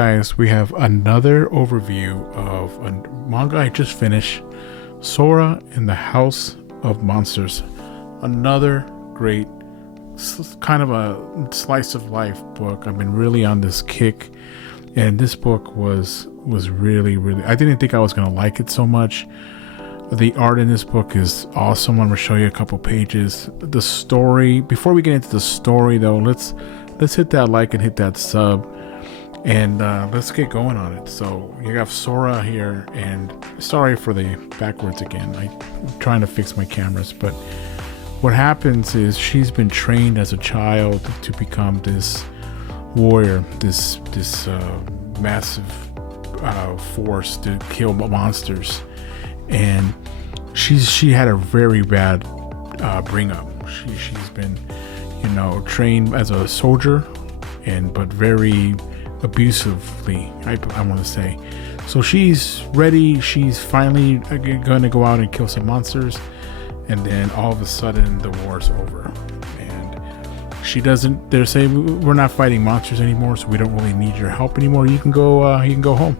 Guys, we have another overview of a manga I just finished, Soara in the House of Monsters. Another great kind of a slice of life book. I've been really on this kick, and this book was really I didn't think I was gonna like it so much. The art in this book is awesome. I'm gonna show you a couple pages. The story, before we get into the story though, let's hit that like and hit that sub, and let's get going on it. So you have Soara here, and sorry for the backwards again. I'm trying to fix my cameras, but what happens is she's been trained as a child to become this warrior, this massive force to kill monsters, and she had a very bad bring up. She's been trained as a soldier, but very abusively, I want to say. So she's ready. She's finally going to go out and kill some monsters, and then all of a sudden the war's over, and she doesn't. They're saying, we're not fighting monsters anymore, so we don't really need your help anymore. You can go home.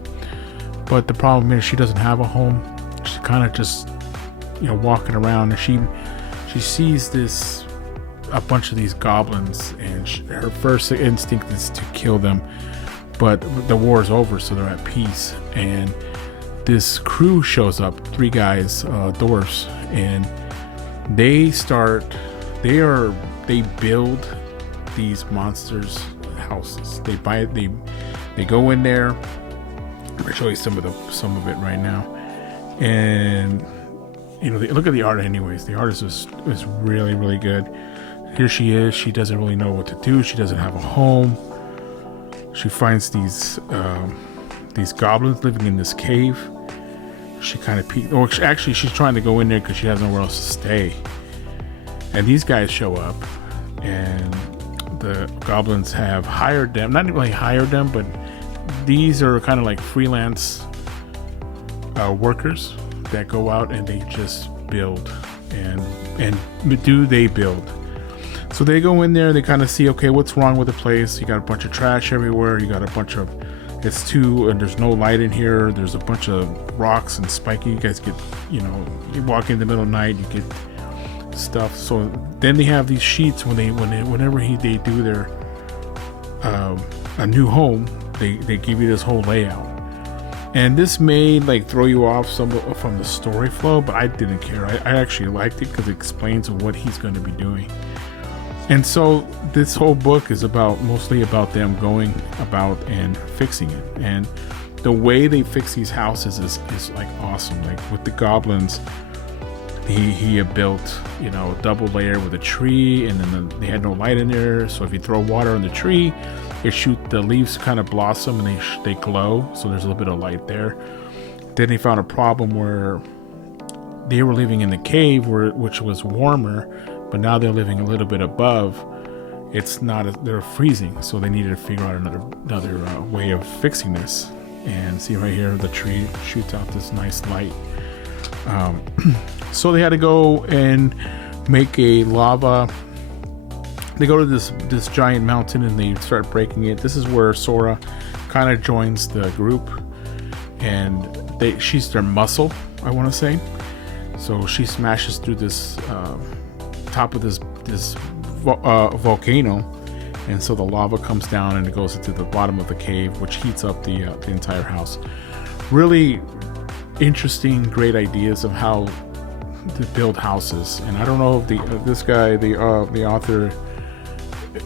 But the problem is she doesn't have a home. She's kind of just walking around, and she sees a bunch of these goblins, and her first instinct is to kill them, but the war is over, so they're at peace. And this crew shows up, 3 guys, dwarfs, and they build these monsters houses. They go in there. I'm gonna show you some of it right now, and look at the art. Anyways, the art is really good. Here she is. She doesn't really know what to do. She doesn't have a home. She finds these goblins living in this cave. She kind of actually she's trying to go in there because she has nowhere else to stay. And these guys show up, and the goblins have hired them. Not really hired them, but these are kind of like freelance workers that go out and they just build and they build. So they go in there, they kind of see, okay, what's wrong with the place? You got a bunch of trash everywhere. You got a bunch of, and there's no light in here. There's a bunch of rocks and spiky. You guys get, you walk in the middle of the night, you get stuff. So then they have these sheets whenever they do their a new home, they give you this whole layout. And this may throw you off some from the story flow, but I didn't care. I actually liked it because it explains what he's going to be doing. And so this whole book is mostly about them going about and fixing it. And the way they fix these houses is awesome. Like with the goblins, he had built a double layer with a tree, and then they had no light in there. So if you throw water on the tree, the leaves kind of blossom and they glow. So there's a little bit of light there. Then they found a problem where they were living in the cave which was warmer, but now they're living a little bit above. They're freezing, so they needed to figure out another way of fixing this. And see right here, the tree shoots out this nice light. So they had to go and make a lava. They go to this giant mountain and they start breaking it. This is where Soara kind of joins the group, and she's their muscle, I want to say. So she smashes through this top of this volcano, and so the lava comes down and it goes into the bottom of the cave, which heats up the entire house. Really interesting, great ideas of how to build houses. And I don't know if this guy, the author,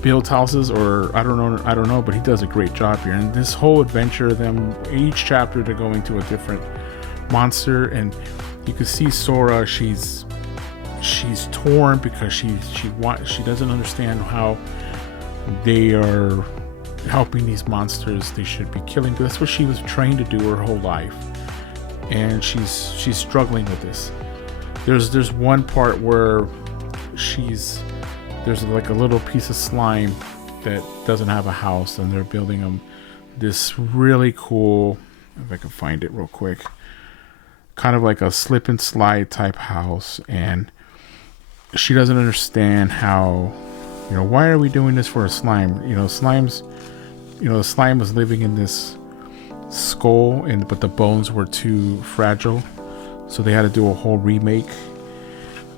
builds houses, or I don't know, but he does a great job here. And this whole adventure, each chapter they're going to a different monster, and you can see Soara, she's torn because she doesn't understand how they are helping these monsters. They should be killing. That's what she was trained to do her whole life, and she's struggling with this. There's one part where there's like a little piece of slime that doesn't have a house, and they're building them this really cool, if I can find it real quick, kind of like a slip and slide type house. And she doesn't understand how, why are we doing this for a slime? The slime was living in this skull, but the bones were too fragile, so they had to do a whole remake.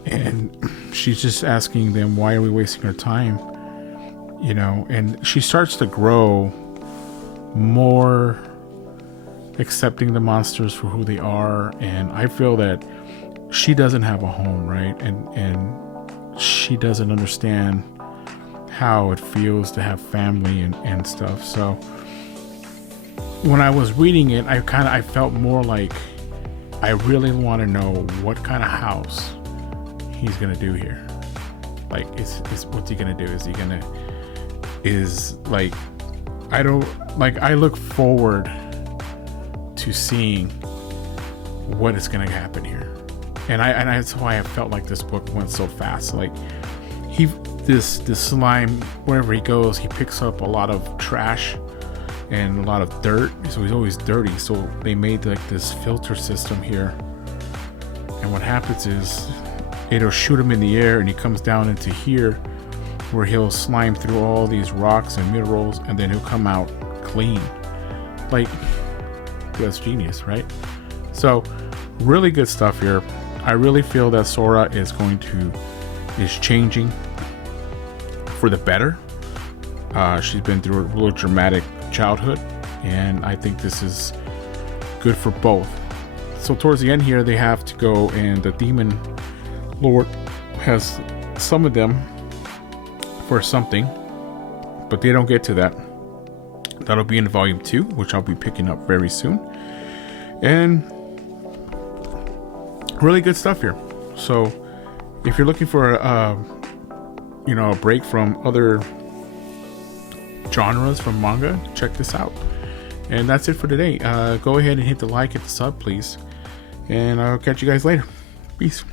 And she's just asking them, why are we wasting our time? You know, and she starts to grow more accepting the monsters for who they are. And I feel that she doesn't have a home, right? And she doesn't understand how it feels to have family and stuff. So when I was reading it, I felt more like I really want to know what kind of house he's gonna do here. Like, what's he gonna do? I look forward to seeing what is gonna happen here. And that's why I felt like this book went so fast. Like, this slime, wherever he goes, he picks up a lot of trash and a lot of dirt, so he's always dirty. So they made like this filter system here, and what happens is it'll shoot him in the air, and he comes down into here, where he'll slime through all these rocks and minerals, and then he'll come out clean. Like, that's genius, right? So really good stuff here. I really feel that Soara is changing for the better. She's been through a real dramatic childhood, and I think this is good for both. So towards the end here, they have to go, and the demon lord has summoned them for something, but they don't get to that. That'll be in volume 2, which I'll be picking up very soon. And really good stuff here. So if you're looking for a break from other genres from manga, check this out. And that's it for today. Go ahead and hit the like, hit the sub, please, and I'll catch you guys later. Peace.